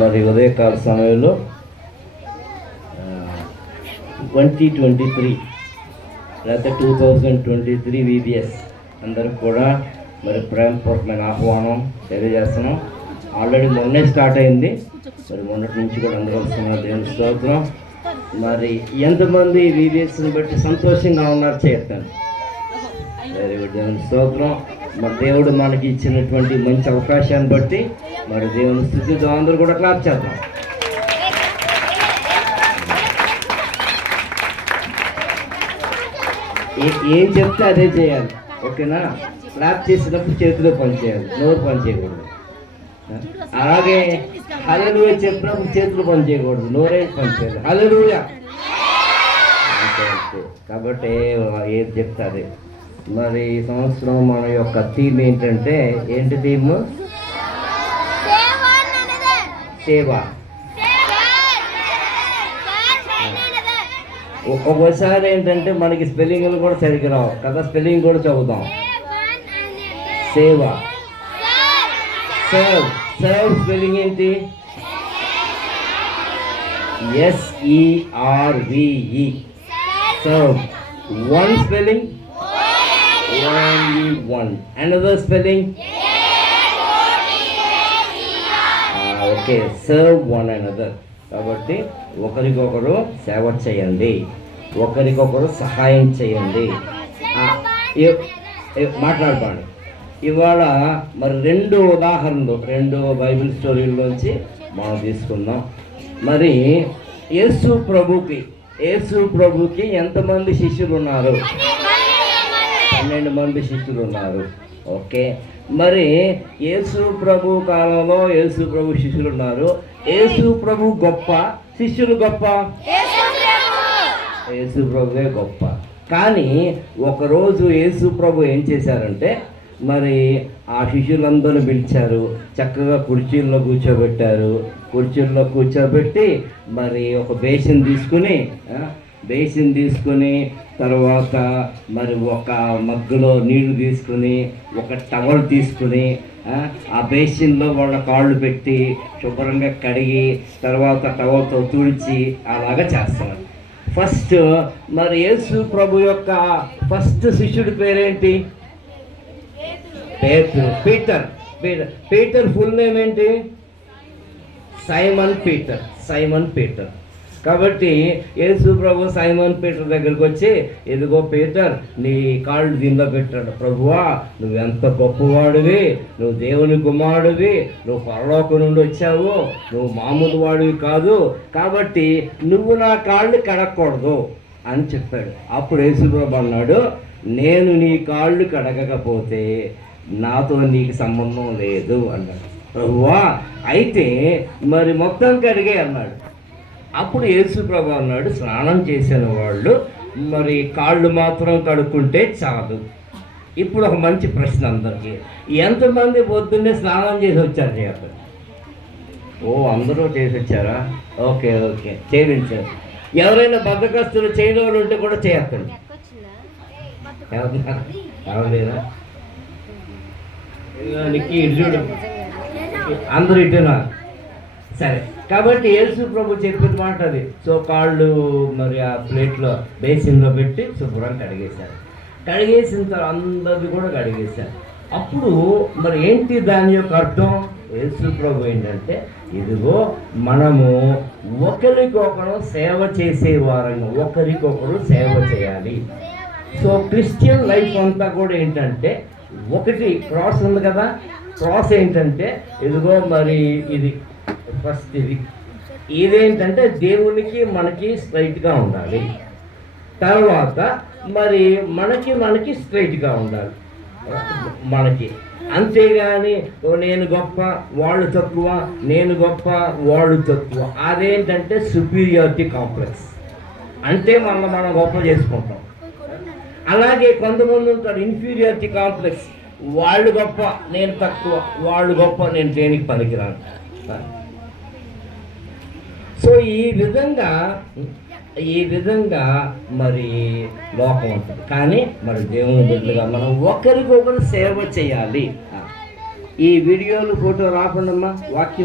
మరి ఉదయకాల సమయంలో 2023 లేకపోతే 2023 VBS అందరికి కూడా మరి ప్రేమపూర్వకమైన ఆహ్వానం తెలియజేస్తున్నాం. ఆల్రెడీ మొన్నే స్టార్ట్ అయింది, మరి మొన్నటి నుంచి కూడా అందరూ వస్తున్నారు. దేవుని స్తోత్రం. మరి ఎంతమంది VBSని బట్టి సంతోషంగా ఉన్నారు చేస్తాను. వెరీ గుడ్, దేవుని స్తోత్రం. మరి దేవుడు మనకి ఇచ్చినటువంటి మంచి అవకాశాన్ని బట్టి మరి దేవుని స్థుతితో అందరూ కూడా క్లాప్ చేద్దాం. ఏం చెప్తే అదే చేయాలి, ఓకేనా? క్లాప్ చేసినప్పుడు చేతిలో పని చేయాలి, నోరు పని చేయకూడదు. అలాగే హల్లెలూయా చెప్పినప్పుడు చేతులు పని చేయకూడదు, నోరే పని చేయాలి. హల్లెలూయా అంతే. కాబట్టి ఏది చెప్తే అదే. మరి ఈ సంవత్సరం మన యొక్క థీమ్ ఏంటంటే, ఏంటి థీమ్? సేవ. ఒక్కొక్కసారి ఏంటంటే మనకి స్పెల్లింగ్లు కూడా సరిగ్గా రావు కదా, స్పెల్లింగ్ కూడా చదువుతాం. సేవ, సర్వ్. సర్వ్ స్పెల్లింగ్ ఏంటి? SERVE, serve. One spelling only one. Another spelling? Okay, serve one another. కాబట్టి ఒకరికొకరు సేవ చేయండి, ఒకరికొకరు సహాయం చేయండి. మాట్లాడబాండి. ఇవాళ మరి రెండు ఉదాహరణలు, రెండు బైబిల్ స్టోరీల్లోంచి మనం తీసుకుందాం. మరి యేసు ప్రభుకి ఎంతమంది శిష్యులు ఉన్నారు? 12 మంది శిష్యులు ఉన్నారు. ఓకే, మరి యేసు ప్రభు కాలంలో యేసు ప్రభు శిష్యులు ఉన్నారు. యేసు ప్రభు గొప్ప, శిష్యులు గొప్ప? యేసు ప్రభువే గొప్ప. కానీ ఒకరోజు యేసు ప్రభు ఏం చేశారంటే, మరి ఆ శిష్యులందరూ పిలిచారు, చక్కగా కుర్చీల్లో కూర్చోబెట్టి మరి ఒక బేసిన్ తీసుకుని తర్వాత మరి ఒక మగ్గులో నీళ్లు తీసుకుని, ఒక టవల్ తీసుకుని ఆ బేసిన్లో వాళ్ళ కాళ్ళు పెట్టి శుభ్రంగా కడిగి తర్వాత టవల్తో తుడిచి అలాగా చేస్తారు. ఫస్ట్ మరి యేసు ప్రభు యొక్క ఫస్ట్ శిష్యుడి పేరేంటి? పీటర్ ఫుల్ నేమ్ ఏంటి? Simon Peter. కాబట్టి యేసు ప్రభు సైమన్ పీటర్ దగ్గరికి వచ్చి, ఇదిగో పీటర్, నీ కాళ్ళు దీనిలో పెట్టాడు. ప్రభువా, నువ్వెంత గొప్పవాడివి, నువ్వు దేవుని కుమారుడివి, నువ్వు పరలోకం నుండి వచ్చావు, నువ్వు మామూలు వాడివి కాదు, కాబట్టి నువ్వు నా కాళ్ళు కడగకూడదు అని చెప్పాడు. అప్పుడు యేసు ప్రభు అన్నాడు, నేను నీ కాళ్ళు కడగకపోతే నాతో నీకు సంబంధం లేదు అన్నాడు. ప్రభువా, అయితే మరి మొత్తం కడిగే అన్నాడు. అప్పుడు యేసు ప్రభు అన్నాడు, స్నానం చేసిన వాళ్ళు మరి కాళ్ళు మాత్రం కడుక్కుంటే చాలు. ఇప్పుడు ఒక మంచి ప్రశ్న అందరికీ, ఎంతమంది పొద్దున్నే స్నానం చేసి వచ్చారు చెప్పండి? ఓ, అందరూ చేసి వచ్చారా? ఓకే, చేయించారు. ఎవరైనా బద్ధకస్తులు చేయని వాళ్ళు ఉంటే కూడా చేయకండి. ఎవరైనా ఇటు అందరూ ఇటునా? సరే, కాబట్టి యేసు ప్రభు చెప్పిన మాట అది. సో కాళ్ళు మరి ఆ ప్లేట్లో బేసిన్లో పెట్టి శుభ్రం కడిగేసిన తర్వాత అందరిది కూడా కడిగేశారు. అప్పుడు మరి ఏంటి దాని యొక్క అర్థం? యేసు ప్రభు ఏంటంటే, ఇదిగో మనము ఒకరికొకరు సేవ చేసే వారంగా ఒకరికొకరు సేవ చేయాలి. సో క్రిస్టియన్ లైఫ్ అంతా కూడా ఏంటంటే, ఒకటి క్రాస్ ఉంది కదా, క్రాస్ ఏంటంటే ఇదిగో మరి ఇది ఫస్ట్ ఇదేంటంటే దేవునికి మనకి స్ట్రైట్గా ఉండాలి. తర్వాత మరి మనకి స్ట్రైట్గా ఉండాలి మనకి. అంతేగాని నేను గొప్ప వాళ్ళు తక్కువ, నేను గొప్ప వాళ్ళు తక్కువ, అదేంటంటే సుపీరియారిటీ కాంప్లెక్స్. అంటే మనం గొప్ప చేసుకుంటాం. అలాగే కొంతమంది ఉంటారు ఇన్ఫీరియారిటీ కాంప్లెక్స్, వాళ్ళు గొప్ప నేను తక్కువ, వాళ్ళు గొప్ప నేను దేనికి పనికిరాను. సో ఈ విధంగా మరి లోకం ఉంటుంది. కానీ మరి దేవుని బిడ్డగా మనం ఒకరికొకరు సేవ చేయాలి. ఈ వీడియోలు ఫోటో రాకుండా వాక్యం